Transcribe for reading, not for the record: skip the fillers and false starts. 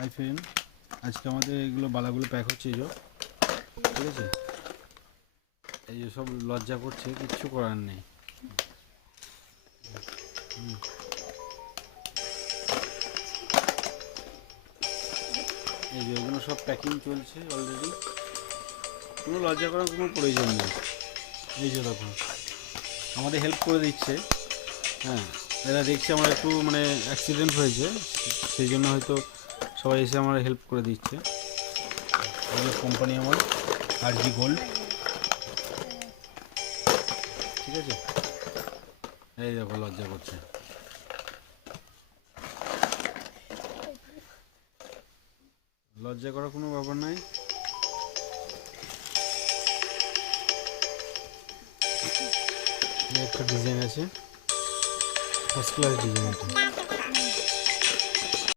Hi friend, আজকে আমাদের এগুলো বালাগুলো প্যাক হচ্ছে, এই ঠিক আছে। এই যে সব লজ্জা করছে, কিচ্ছু করার নেই। এই যে এগুলো সব প্যাকিং চলছে অলরেডি, কোনো লজ্জা করার কোনো প্রয়োজন নেই। এই যে দেখুন, আমাদের হেল্প করে দিচ্ছে। হ্যাঁ, এরা দেখছে আমার একটু মানে অ্যাক্সিডেন্ট হয়েছে, সেই জন্য হয়তো সবাই এসে আমার হেল্প করে দিচ্ছে। কোম্পানি আমার আরজি গোল্ড, ঠিক আছে। এই দেখো লজ্জা করছে, লজ্জা করার কোনো ব্যাপার নাই। একটা ডিজাইন আছে, ফার্স্ট ক্লাস ডিজাইন এটা।